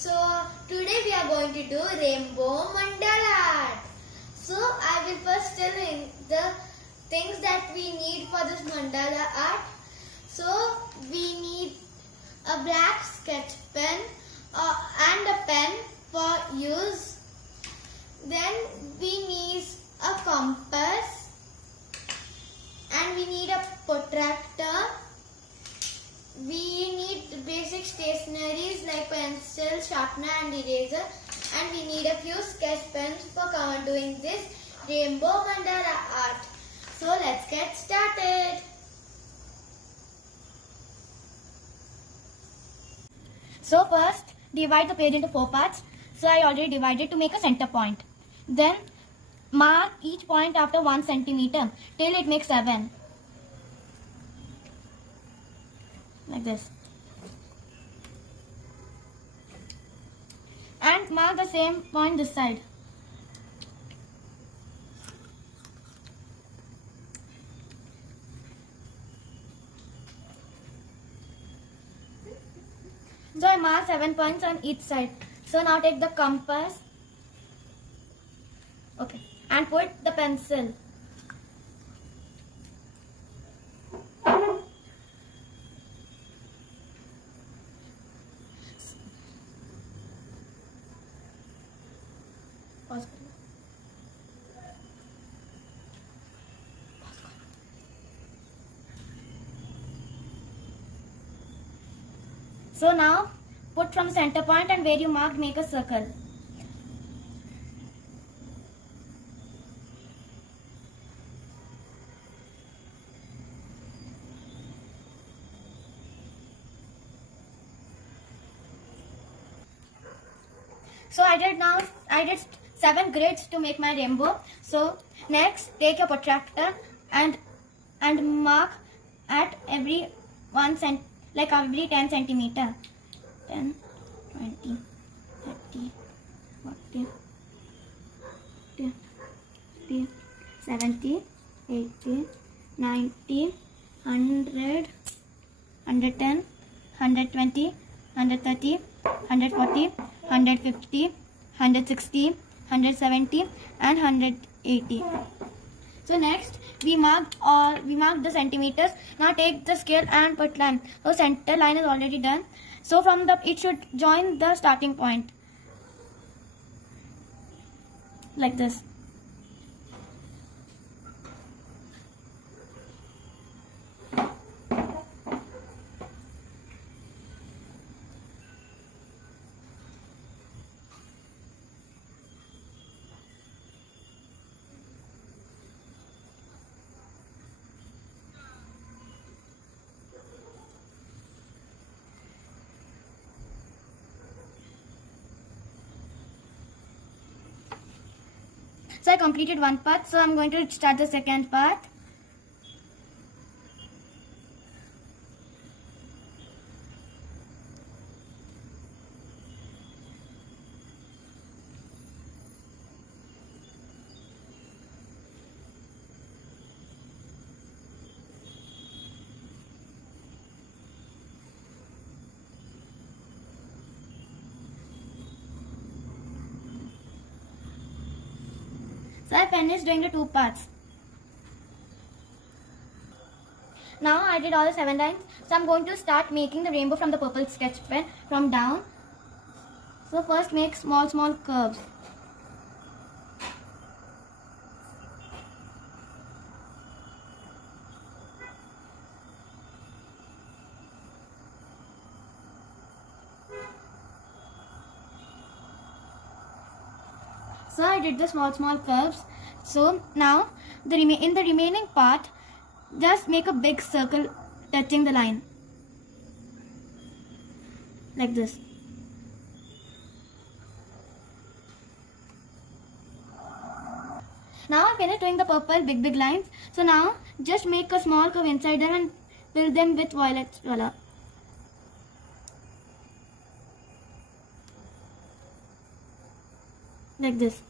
So today we are going to do rainbow mandala art. So I will first tell you the things that we need for this mandala art. So we need a black sketch pen and a pen for use. Then we need a compass and we need a protractor. We need basic stationeries like pencil, sharpener and eraser, and we need a few sketch pens for doing this rainbow mandala art. So let's get started. So first divide the page into 4 parts. So I already divided to make a center point. Then mark each point after 1 centimeter till it makes 7. Like this. And mark the same point this side. So I marked 7 points on each side. So now take the compass. Okay. And put the pencil. Pause. So now put from center point and where you marked make a circle. So I did 7 grids to make my rainbow. So next take your protractor and mark at every 1 cent, like every 10 centimeter. 10, 20, 30, 40, 50, 70, 80, 90, 100, 110, 120, 130, 140, 150, 160, 170 and 180. So next we marked the centimeters. Now take the scale and put line. So center line is already done. So from it should join the starting point like this. So I completed one part. So I'm going to start the second part. So I finished doing the 2 parts. Now I did all the 7 lines. So I'm going to start making the rainbow from the purple sketch pen from down. So first make small curves. So I did the small curves. So now in the remaining part, just make a big circle touching the line like this. Now I finished doing the purple big lines. So now just make a small curve inside them and fill them with violet color. Like this.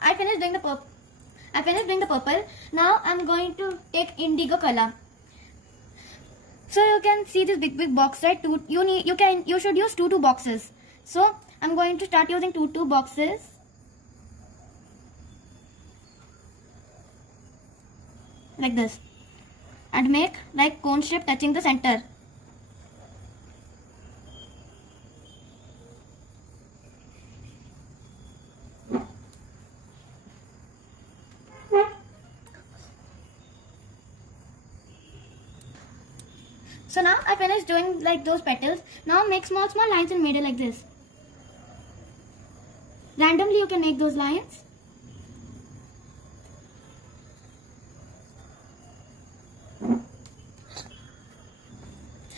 I finished doing the purple. Now I'm going to take indigo color. So you can see this big box, right? You should use two boxes. So I'm going to start using two boxes. Like this. And make like cone shape touching the center. So now I finished doing like those petals. Now make small lines in middle like this. Randomly you can make those lines.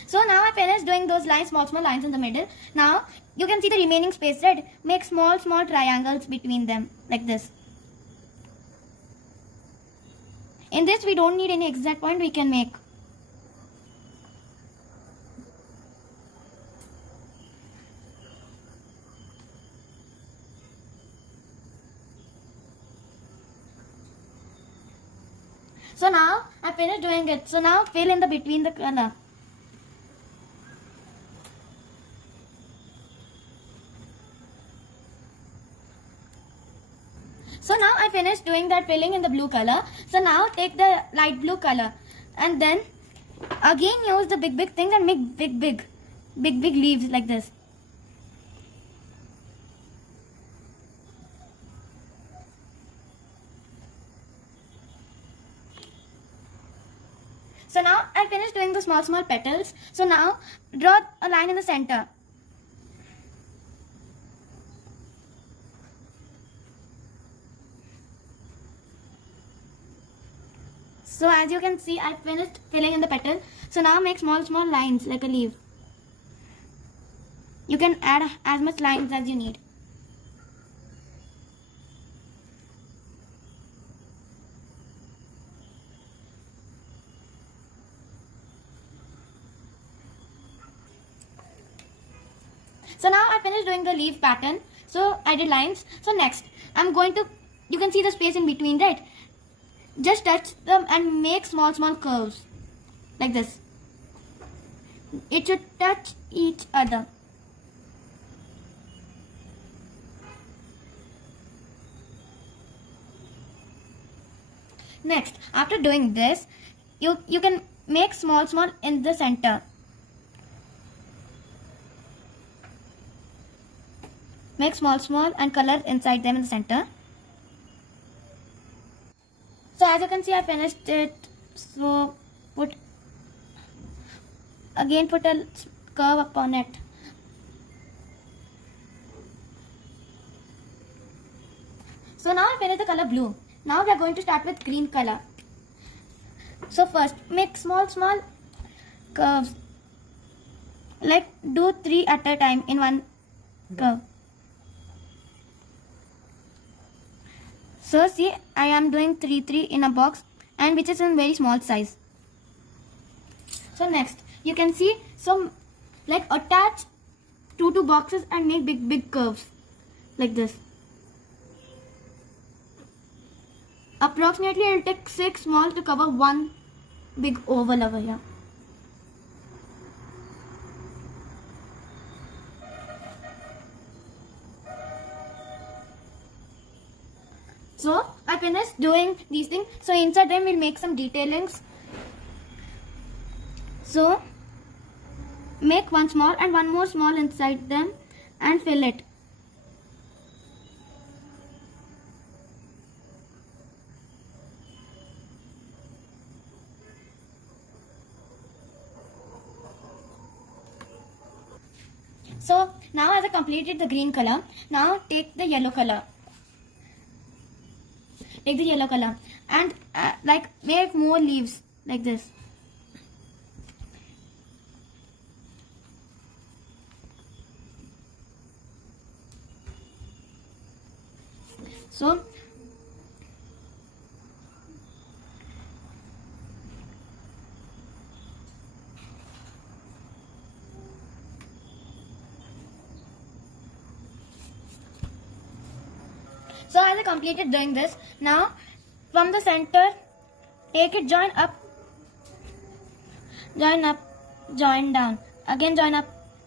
So now I finished doing those lines, small lines in the middle. Now you can see the remaining space, right? Make small triangles between them like this. In this we don't need any exact point, we can make. So now I finished doing it. So now fill in the between the color. So now I finished doing that filling in the blue color. So now take the light blue color and then again use the big things and make big leaves like this. So now I finished doing the small petals. So now draw a line in the center. So as you can see, I finished filling in the petal. So now make small lines like a leaf. You can add as much lines as you need. So now I finished doing the leaf pattern. So I did lines. So next I'm going to, you can see the space in between, right? Just touch them and make small curves like this. It should touch each other. Next, after doing this, you can make small in the center. Make small and color inside them in the center. So as you can see, I finished it. So put a curve upon it. So now I finished the color blue. Now we are going to start with green color. So first make small curves. Like do 3 at a time in one curve. So see, I am doing 3 in a box and which is in very small size. So next, you can see some like attach two boxes and make big curves like this. Approximately it will take 6 small to cover one big oval over here. So I finished doing these things. So inside them we'll make some detailings. So make one small and one more small inside them and fill it. So now as I completed the green color, now take the yellow color. Take the yellow color and like make more leaves like this. So as I completed doing this, now from the center, take it, join up join down. Again join up,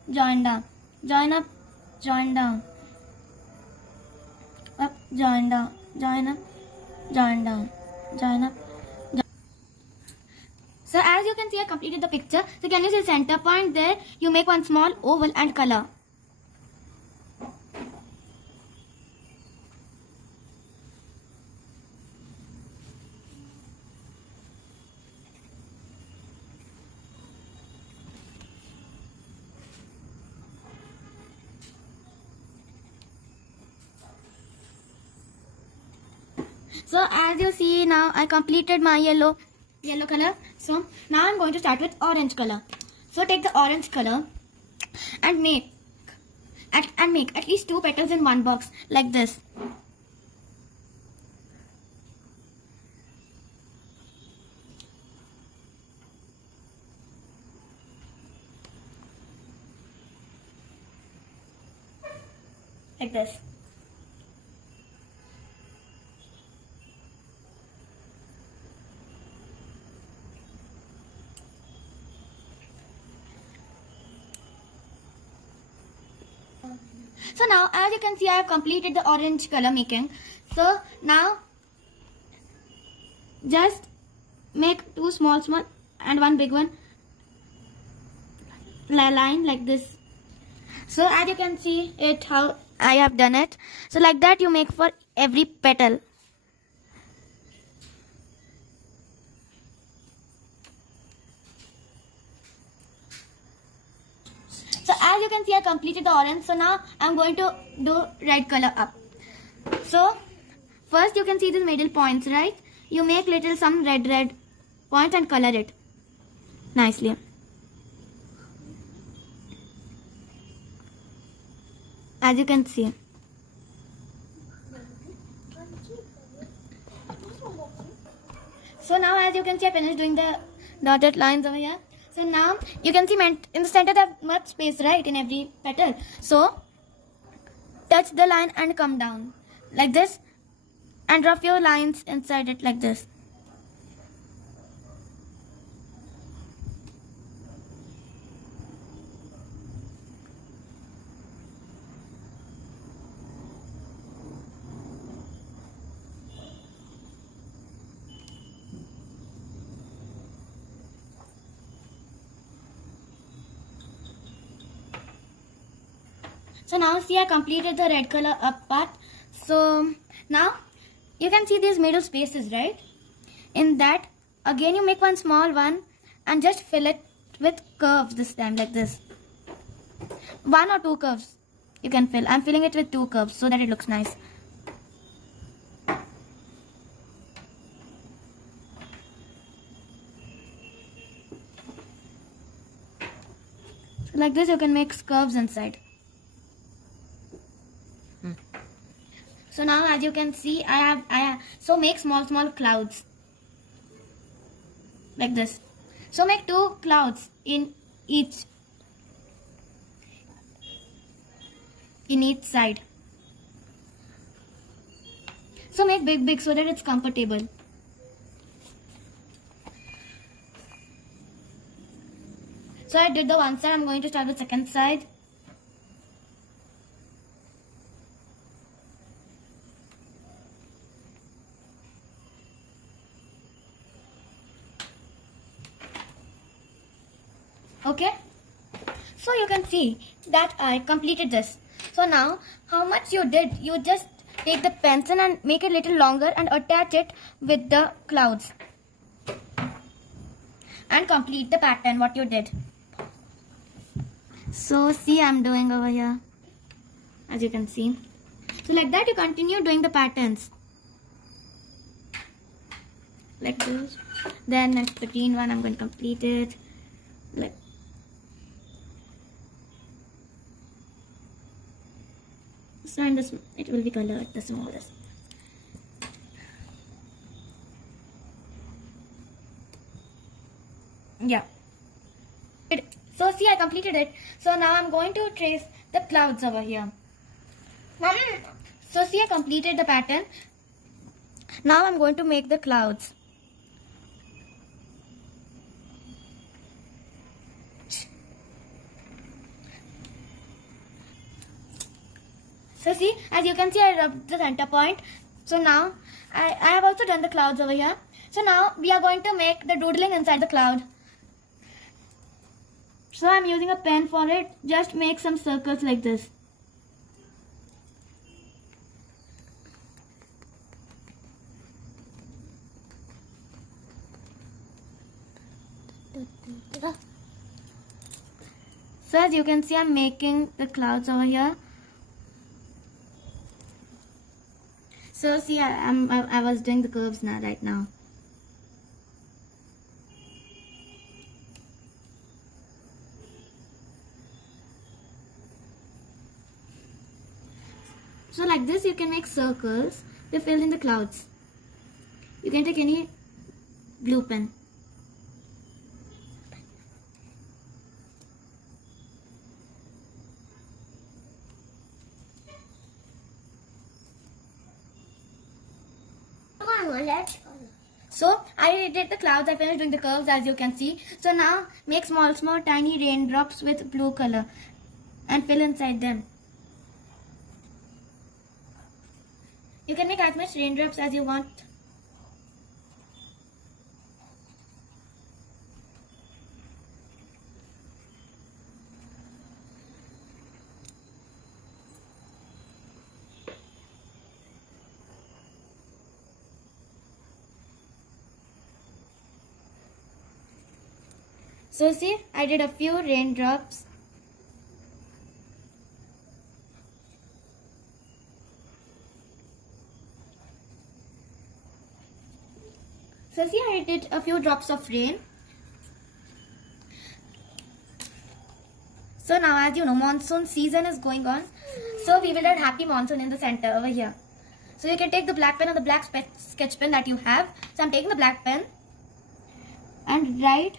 join down. Join up, join down. Up, join down. Join up, join down. Join up. So as you can see, I completed the picture. So can you see center point there? You make one small oval and color. So as you see now, I completed my yellow color. So now I'm going to start with orange color. So take the orange color and make at least 2 petals in one box like this. Like this. So now as you can see, I have completed the orange color making. So now just make 2 small and 1 big one line like this. So as you can see it how I have done it. So like that you make for every petal. So as you can see, I completed the orange. So now I'm going to do red color up. So first you can see these middle points, right? You make little some red points and color it nicely. As you can see. So now as you can see, I finished doing the dotted lines over here. So now you can see in the center there's much space, right, in every petal. So touch the line and come down like this and draw few lines inside it like this. So now see, I completed the red color up part. So now you can see these middle spaces, right? In that again you make one small one and just fill it with curves this time like this. 1 or 2 curves you can fill. I'm filling it with 2 curves so that it looks nice. So like this you can make curves inside. So now as you can see, I have so make small clouds like this. So make 2 clouds in each side. So make big so that it's comfortable. So I did the one side, I'm going to start the second side. Okay, so you can see that I completed this. So now how much you did, you just take the pencil and make it a little longer and attach it with the clouds and complete the pattern what you did. So see, I'm doing over here as you can see. So like that you continue doing the patterns like this. Then next the green one I'm going to complete it like. So and this it will be colored the smallest. Yeah. So see, I completed it. So now I'm going to trace the clouds over here. So see, I completed the pattern. Now I'm going to make the clouds. So see, as you can see, I rubbed the center point. So now, I have also done the clouds over here. So now, we are going to make the doodling inside the cloud. So I'm using a pen for it. Just make some circles like this. So as you can see, I'm making the clouds over here. So see, I was doing the curves now, right now. So like this, you can make circles to fill in the clouds. You can take any blue pen. So I did the clouds, I finished doing the curves as you can see. So now make small tiny raindrops with blue color and fill inside them. You can make as much raindrops as you want. So see, I did a few raindrops. So see, I did a few drops of rain. So now, as you know, monsoon season is going on. So we will write happy monsoon in the center over here. So you can take the black pen or the black sketch pen that you have. So I'm taking the black pen and write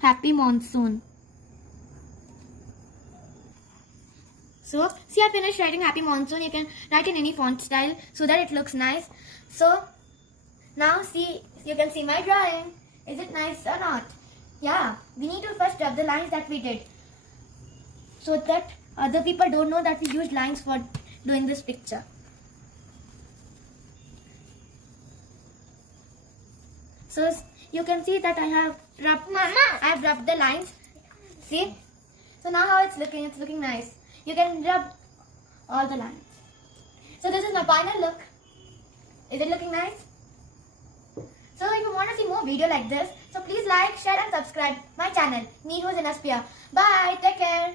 happy monsoon. So see, I finished writing happy monsoon. You can write in any font style so that it looks nice. So now see, you can see my drawing. Is it nice or not? Yeah, we need to first rub the lines that we did so that other people don't know that we used lines for doing this picture. So you can see that I have rubbed the lines. See? So now how it's looking nice. You can rub all the lines. So this is my final look. Is it looking nice? So if you want to see more video like this, so please like, share and subscribe my channel, Neehu Zinnaspia. Bye, take care.